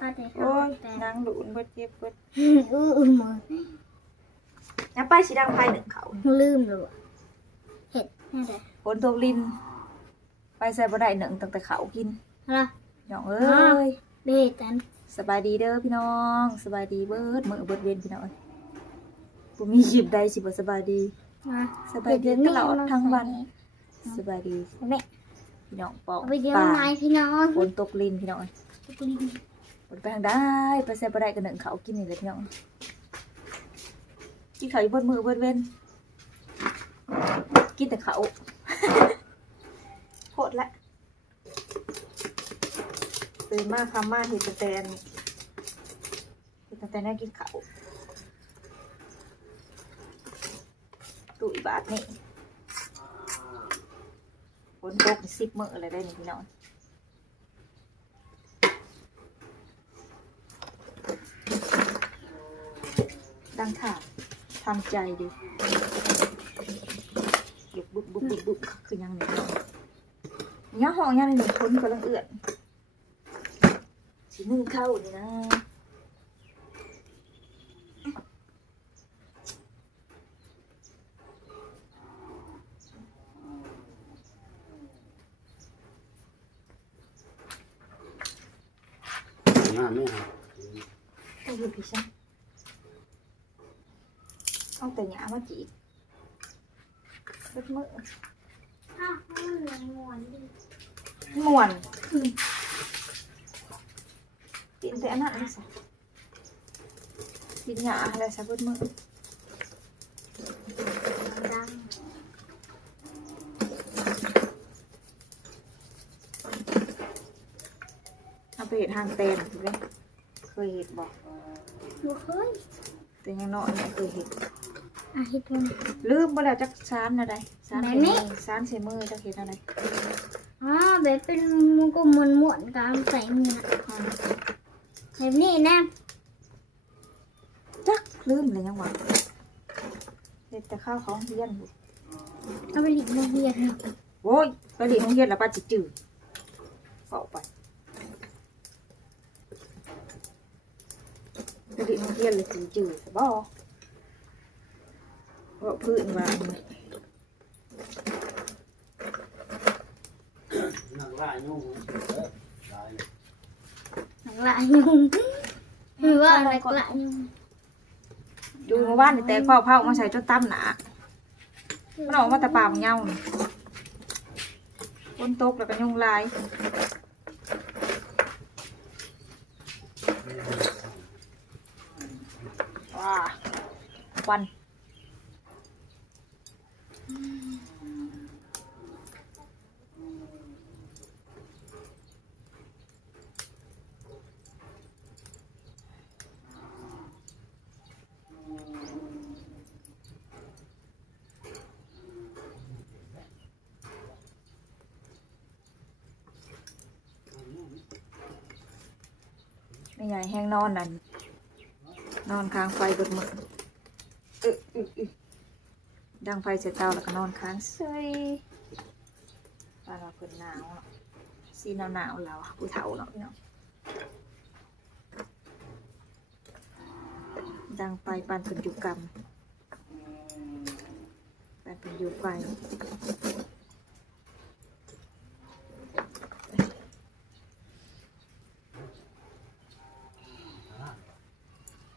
โอ้ยนางหลุนเบิดเจ็บเบิด มือ น้ำไปสีดังไฟหนึ่งเขา ลืมเลยเห็ดนี่แหละ ฝนตกลินไปใส่บ่ได้หนึ่งตั้งแต่เขากิน ฮะ น้องเอ้ย เบ็ดอัน สบายดีเด้อพี่น้องสบายดีเบิดมื้อเบิดเว้นพี่น้องบ่มีหยิบใดสิบ่สบายดีสบายดีตลอดทั้งวันสบายดี แม่ พี่น้องปอก ไปเดี๋ยว ปลา ไงพี่น้อง ฝนตกลินพี่น้องฝนไปทางได้ไปใส่บ่ได้ก็หนึ่งเขากินนี่แหละพี่น้องกินข้าวอยู่เบิดมื้อเบิดเว้นกินแต่เขาโคตรละตื่นมาคำมาเห็ดแต่น่ากินเขาตุยบาทนี่ฝนตก10 มื้ออะไรได้นี่พี่น้องตั้งท่าทำใจดิบุบคือยังไงเนี่ยห้องยังนี่คนกำลังเอื้อนสีนึ่งเข้านี่นะต้องดูพี่ฉันเอาแต่หยามาจีบเล็ดมือ อ้าวมันเหลืองม้วนดิ ม่วนกินแต่อันนั้นสิกินหยาอะไรสักเล็ดมือ ดัง เอาไปเห็ดทางเตนถูกไหมเคยเห็ดบอก บ่เคย แต่ยังน้อยเนี่ยเคยเห็ด เห็ดมัน ลืมไปแล้วจักซานอะไรซาน ไหน เซ นี่ มือซานเซมือจักเห็ดอะไร แบบเป็นมันก็ม้วนๆกันใส่มือนะแบบนี้นะ จักลืมเลยยังหวะเห็ดแต่ข้าวของเฮียนอยู่ เอาไปหลีกโรงเรียนเนาะ โว้ยไปเรียนโรงเรียนแล้วป้าจิจืดเฝ้าไปไปเรียนโรงเรียนเลยจืดบ่ว่าพื้นว่าเนี่ย นักล่ายุ่งตาย หนักละยุงหรือว่าหนักละยุง ดูมาบ้านแต่เผามาใส่จนตั้มหนามันออกมาแต่ปากเงาฝนตกแล้วก็ยุงลายว้าควันไม่ใหญ่แห้งนอนนั่นนอนค้างไฟบนมือดังไฟเสร็จเตาแล้วก็นอนค้างเซยบ้านเราเพิ่นหนาวเนาะสีหนาวแล้วผู้เฒ่าเนาะพี่น้องดังไฟปานเป็นอยู่กรรมปานเป็นอยู่ไฟ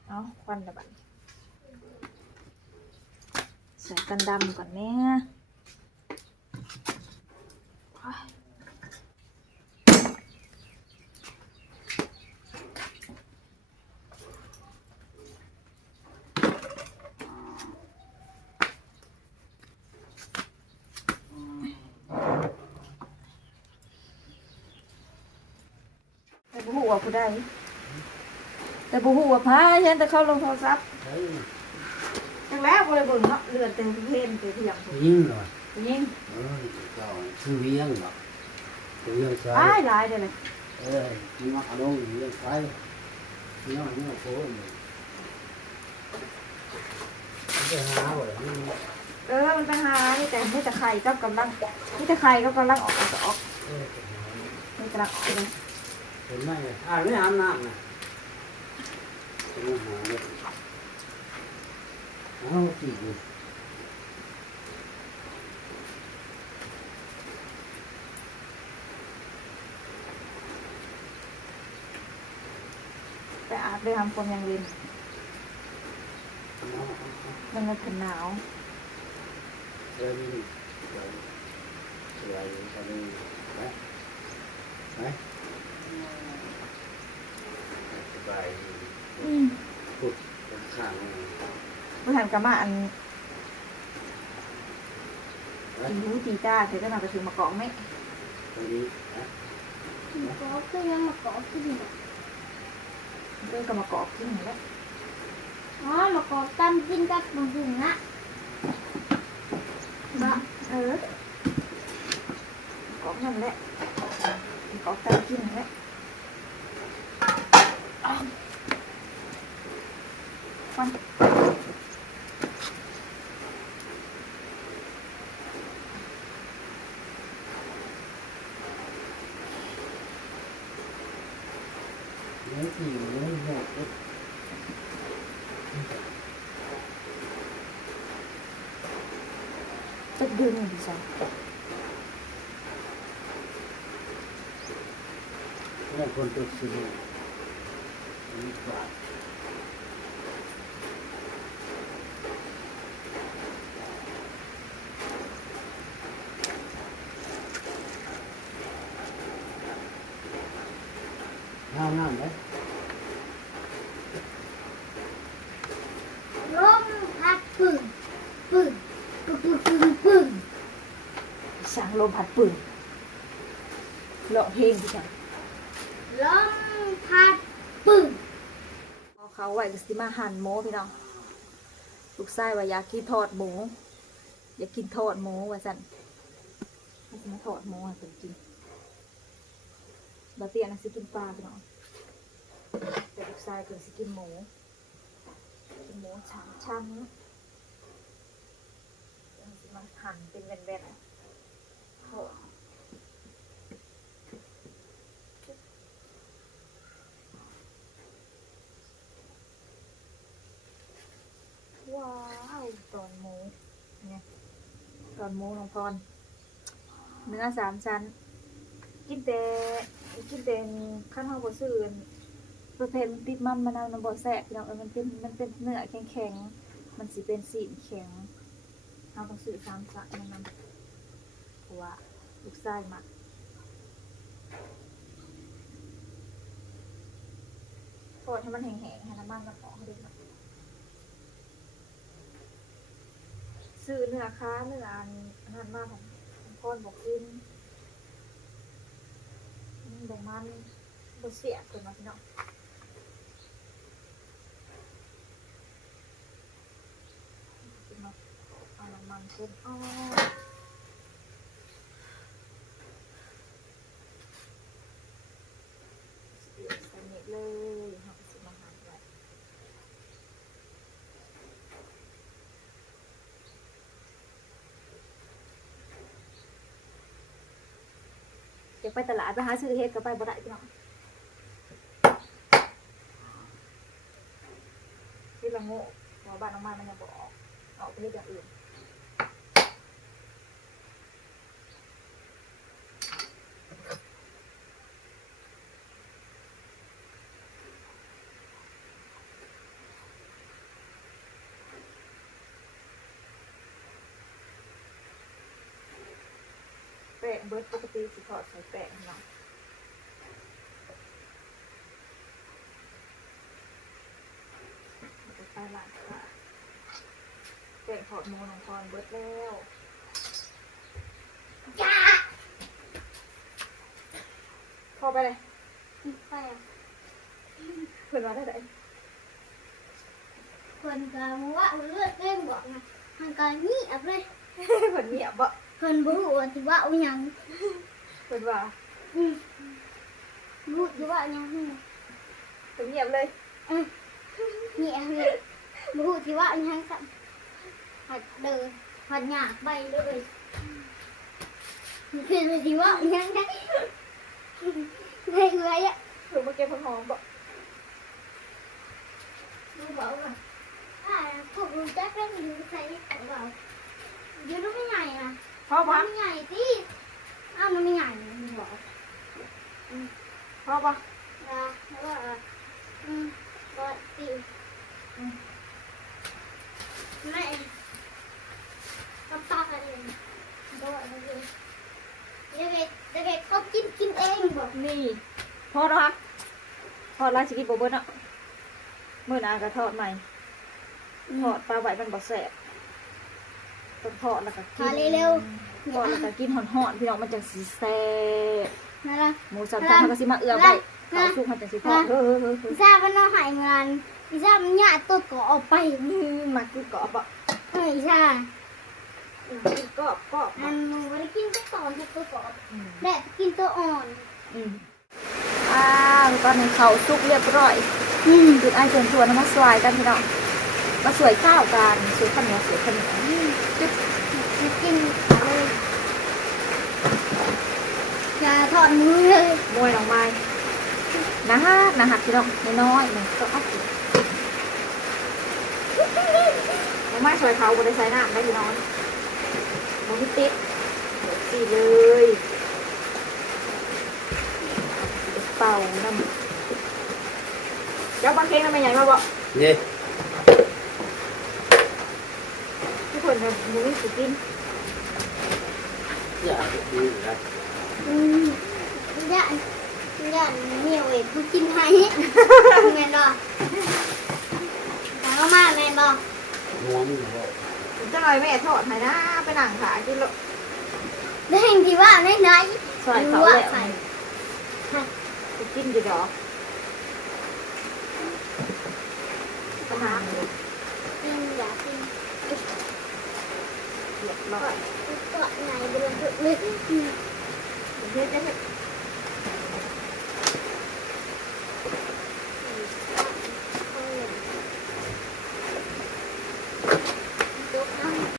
เอาควันระบาดใส่กันดำก่อนแม่แต่บุหัวผู้ใดแต่บุหัวพายฉันแต่เข้าลงโทรศัพท์จังแล้วบ่ได้เบิ่งเนาะเลือดเต็มเพลนเต็มเพียง ยิ่งเหรอ ยิง เจ้าคือเวียงเหรอเวียงใช่ ตายหลายเด้อเลย ที่มาเอาลงเวียงใช่เนี่ยเนี่ยโค้งจะหาบ่นี่ มันปัญหานี่แต่ไม่แต่ไข่ก็กำลังนี่แต่ไข่ก็กำลังออกนี่กำลังออกเลย เห็นไหมไม่อาบน้ำนะ Nó hả đấy. Nó chỉ được. ไปอาบเลยทำความยังเย็น Nó มันจะเป็นหนาว chơi đi. Rồi sao đi. Đấy. Đấy. Bài อืม phụt khả năng เมื่อหันกลับมาอัน đấy ตีหูตีตาเธอจะนำไปถึงมะกอกไหม rồi đi đấy ก็คือยังมาเกาะขึ้นอยู่ เดินกับมะกอกที่ไหนแล้ว อ๋อมาเกาะตำกินกับมะฮุงนะบะ เออมะกอกนั่นแหละมะกอกตากินนั่นแหละอ้าวฟัน nếu thì nếu một cái จะดึงดิฉัน là con tôi sử dụng đi quả nào nào đấy ลมพัดปึ่งปึ่งปึ่งปึ่งปึ่งปึ่ง สร้างลมพัดปืนเลาะเพลงดิฉัน ลมพัดปึ่ง เอาเขาไว้ก็สิมาหั่นหมูพี่น้องลูกชายว่าอยากกินทอดหมูอยากกินทอดหมูว่าสั่นให้สิมาทอดหมูให้เพิ่นกินบาเตียนะสิกินปลาพี่น้องแต่ลูกชายเพิ่นสิกินหมูชั้นเดี๋ยวสิมาหั่นเป็นแบนๆทอดว้าวตอนหมูเนี่ยตอนหมูน้องพรเนื้อ3 ชั้นกินแต่ข้าวบดซื่อประเภทมันติดมันนาวน้ำบดแสบพี่น้องมันเป็นเนื้อแข็งมันสิเป็นสีแข็งเอาต้องซื้อ3 ชั้นมันเพราะว่าลูกไส้มาทอดให้มันแห้งๆให้น้ำมันมันออกให้ได้ ซื้อเนื้อค้าเนื้ออันนั้นมากของพ่อนบอกกินบอกมันบดเสียเกินมาพี่น้องกินมาเอาน้ำมันเต็มอ้อใส่เน็ตเลยเอาสิมาหั่นไว้ อยากไปตลาดไปหาซื้อเฮ็ดก็ไปบ่ได้พี่น้องที่ละโง่หัวบ้านน้องไม้มันยังบ่ออกไปเฮ็ดอย่างอื่นแป้งเบิดปกติสิทอดใส่แป้งเนาะไปหลังค่ะแป้งทอดหมูน้องพรเบิดแล้วพอไปเลย ไป เพื่อนมาได้ไหน คนก็ว่าเลือดเต้นบอกนะมันก็เงียบเลย เพื่อนเงียบบ่ คนบ่รู้ว่าสิว่าเอาหยัง เพื่อนว่า รู้สิว่าเอาหยัง เพื่อนเงียบเลย เงียบเลยบ่รู้สิว่าเอาหยังสั่นหัดเดินหัดหยากไปเลยคือสิว่าเอาหยังได้ได้เลยอ่ะ หรือมาเก็บผักหอมบ่ ลูกบอกว่าพวกลูกแจ๊กเล่นอยู่ใส่ของเราอยู่ลูกไม่ใหญ่นะ พ่อปะ ไม่ใหญ่สิอ้าวมันไม่ใหญ่มึงบอก พ่อปะ แล้วก็ก็ตีไม่ก็ตากันเลยก็อะไรเด็กเขากินเองบอก นี่พ่อเนาะทอดราชิกิโบเบิ้ลเนาะมื้อหน้าก็ทอดใหม่ทอดปลาไหวมันบ่แซ่บต้องทอดแล้วก็กิน ทอดเร็ว ทอดแล้วก็กินห่อนๆพี่น้องมันจังสิแซ่บ ๆนั่นละ หมูสับจานเขาก็สิมาเอื้อไว้เขาสุกมันจังสิทอดเฮ้อ พิซซ่ามันน่าหายเหมือนพิซซ่ามันหยาดตัวก่อออกไป มากินกรอบอ่ะ พิซซ่า กินกรอบ อันมึงไม่ได้กินตัวก่อนตัวก่อนแบบกินตัวอ่อน ตอนนี้เขาสุกเรียบร้อยจุดไอเชิญชวนมาสวายกันพี่น้องมาสวยข้าวกันสวยข้าวเหนียวสวยข้าวเหนียวจุด กินเลยอย่าถอดมือเลย มวยน้องไม้นะฮะพี่น้องน้อยๆมันก็เอาสิน้องไม้สวยเขาบริใส่น้ำได้พี่น้องน้องพี่ติ๊กสีเลยเป่าน้ำเจ้าบางเพลงทำไมใหญ่มาบอก นี่ ทุกคนแบบมูนี่สิกิน อยากกินนะ ย่านเหนียวเองกูกินให้แม่นบ่ถามมาแม่นบ่ นัวมึงบอก จะหน่อยแม่ทอดให้นะไปหนังขากินแล้ว ได้เห็นที่ว่าไหน ซอยเขา ว่า แล้ว ใส่ จะกินอยู่ดอกประมาณนี้ กินอย่ากิน เรียบร้อย ก็ไหนเดือนเลย เฮ็ดได้